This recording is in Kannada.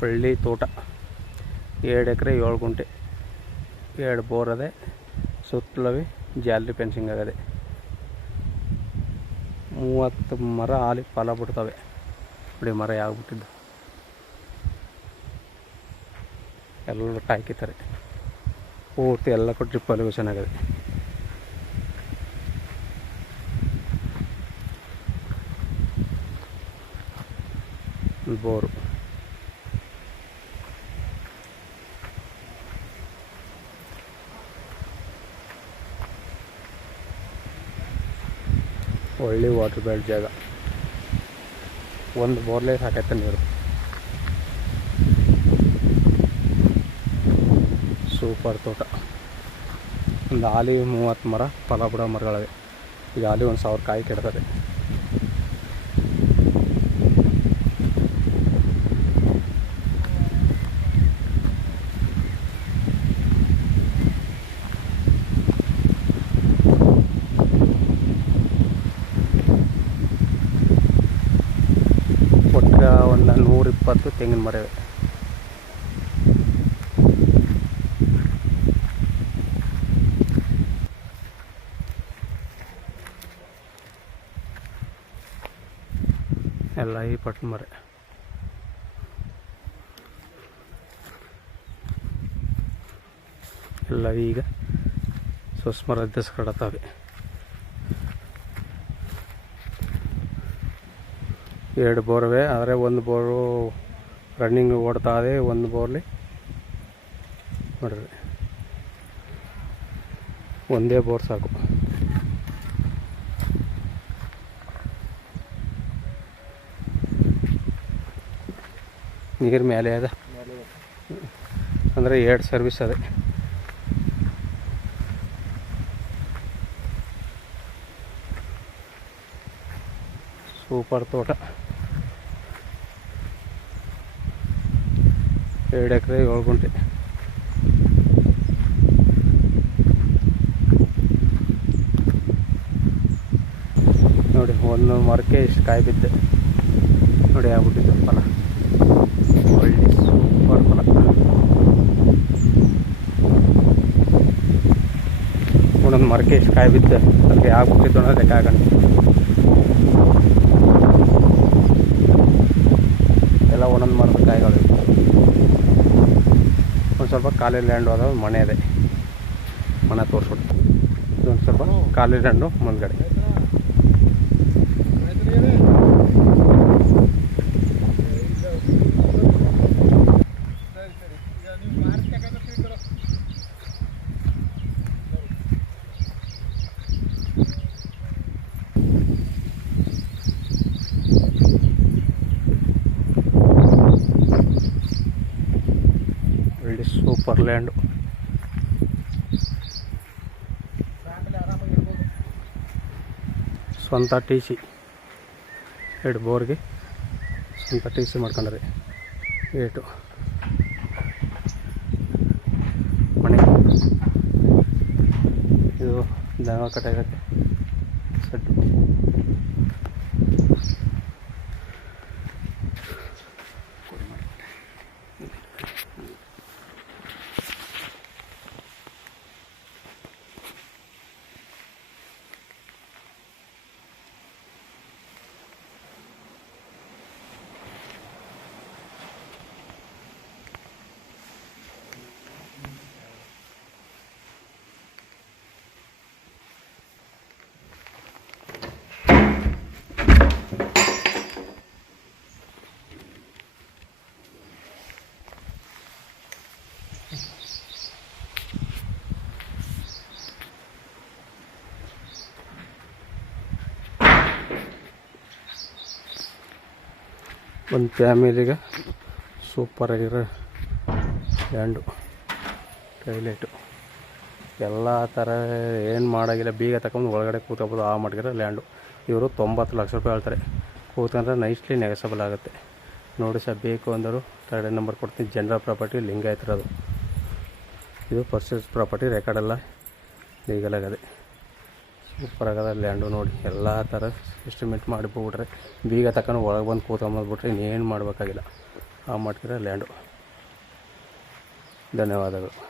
ಒಳ್ಳೆ ತೋಟ 2 ಎಕರೆ 7 ಗುಂಟೆ 2 ಬೋರ್ ಅದೇ ಸುತ್ತಲವೇ ಜಾಲರಿ ಫೆನ್ಸಿಂಗ್ ಆಗದೆ 30 ಮರ ಆಲಿ ಫಲ ಬಿಡ್ತವೆ ನೋಡಿ ಮರ ಯಾಗ್ಬಿಟ್ಟಿದ್ದು ಎಲ್ಲ ಹಾಕಿದ್ದಾರೆ ಪೂರ್ತಿ ಎಲ್ಲ ಕೊಟ್ಟು ಡ್ರಿಪ್ ಅಲಿಗೇಷನ್ ಆಗದೆ ಬೋರು ಒಳ್ಳೆ ವಾಟರ್ ಬೆಲ್ಟ್ ಜಾಗ ಒಂದು ಬೋರ್ಲೆ ಸಾಕೈತೆ ನೀರು ಸೂಪರ್ ತೋಟ ಒಂದು ಆಲಿ 30 ಮರ ಫಲ ಬಿಡೋ ಮರಗಳಿವೆ ಈಗ ಆಲಿ 1000 ಕಾಯಿ ಕೆಡ್ತದೆ ಒಂದು 120 ತೆಂಗಿನ ಮರ ಇವೆ ಎಲ್ಲ ಈ ಪಟ್ಟ ಮರ ಎಲ್ಲ ಈಗ ಸೊಸ್ಮರ ದಸ್ಕಡತ್ತವೆ 2 ಬೋರ್ವೆ ಆದರೆ ಒಂದು ಬೋರು ರನ್ನಿಂಗ್ ಓಡ್ತಾ ಇದೆ ಒಂದು ಬೋರ್ಲಿ ನೋಡ್ರಿ ಒಂದೇ ಬೋರ್ ಸಾಕು ನೀರು ಮೇಲೆ ಅದ ಅಂದರೆ 2 ಸರ್ವಿಸ್ ಅದೇ ಸೂಪರ್ ತೋಟ 2 ಎಕರೆ 7 ಗುಂಟೆ ನೋಡಿ ಒಂದು ಮರಕ್ಕೆ ಇಷ್ಟು ಕಾಯಿ ಬಿದ್ದೆ ನೋಡಿ ಆಗ್ಬಿಟ್ಟಿದ್ದು ಫಲ ಒಳ್ಳೆ ಸೂಪರ್ ಫಲ ಒಂದೊಂದು ಮರಕ್ಕೆ ಇಷ್ಟು ಕಾಯಿ ಬಿದ್ದೆ ಅದಕ್ಕೆ ಆಗ್ಬಿಟ್ಟಿದ್ದು ಅನ್ನೋದು ಲೆಕ್ಕ ಹಾಕೊಂಡು ಎಲ್ಲ ಒಂದೊಂದು ಮರದ ಕಾಯಿಗಳು ಒಂದು ಸ್ವಲ್ಪ ಖಾಲಿ ಲ್ಯಾಂಡು ಅದಾವ ಮನೆ ಇದೆ ಮನೆ ತೋರಿಸ್ಬಿಟ್ಟು ಇದೊಂದು ಸ್ವಲ್ಪ ಖಾಲಿ ಲ್ಯಾಂಡು ಮುಂದ್ಗಡೆ ಸೂಪರ್ ಲ್ಯಾಂಡು ಸ್ವಂತ ಟಿ ಸಿ 2 ಬೋರ್ಗೆ ಸ್ವಂತ ಟಿ ಸಿ ಮಾಡ್ಕೊಂಡ್ರೆ ಏಟು ಮನೆ ಇದು ದನ ಕಟ್ಟಾಗತ್ತೆ ಸಡ್ಡು ಒಂದು ಫ್ಯಾಮಿಲಿಗೆ ಸೂಪರಾಗಿರೋ ಲ್ಯಾಂಡು ಟೈಲೈಟು ಎಲ್ಲ ಥರ ಏನು ಮಾಡೋಂಗಿಲ್ಲ ಬೀಗ ತಗೊಂಡು ಒಳಗಡೆ ಕೂತ್ಕೋಬೋದು ಆ ಮಟ್ಗಿರೋ ಲ್ಯಾಂಡು ಇವರು 90 ಲಕ್ಷ ರೂಪಾಯಿ ಹೇಳ್ತಾರೆ ಕೂತ್ಕೊಂಡ್ರೆ ನೈಸ್ಲಿ ನೆಗೆಸಬಲ್ ಆಗುತ್ತೆ ನೋಡಿ ಸರ್ ಬೇಕು ಅಂದರು 3rd ನಂಬರ್ ಕೊಡ್ತೀನಿ ಜನರಲ್ ಪ್ರಾಪರ್ಟಿ ಲಿಂಗಾಯತ್ರೋದು ಇದು ಪರ್ಚೇಸ್ ಪ್ರಾಪರ್ಟಿ ರೆಕಾರ್ಡೆಲ್ಲ ಲೀಗಲ್ ಆಗದೆ ಸೂಪರ್ ಆಗದ ಲ್ಯಾಂಡು ನೋಡಿ. ಎಲ್ಲ ಥರ ಎಸ್ಟಿಮೇಟ್ ಮಾಡಿಬಿಟ್ರೆ ಬೀಗ ತಕೊಂಡು ಒಳಗೆ ಬಂದು ಕೂತ್ಕೊಂಬಂದ್ಬಿಟ್ರೆ ಇನ್ನೇನು ಮಾಡಬೇಕಾಗಿಲ್ಲ. ಆ ಮಟ್ಟಿಗೆ ಲ್ಯಾಂಡು. ಧನ್ಯವಾದಗಳು.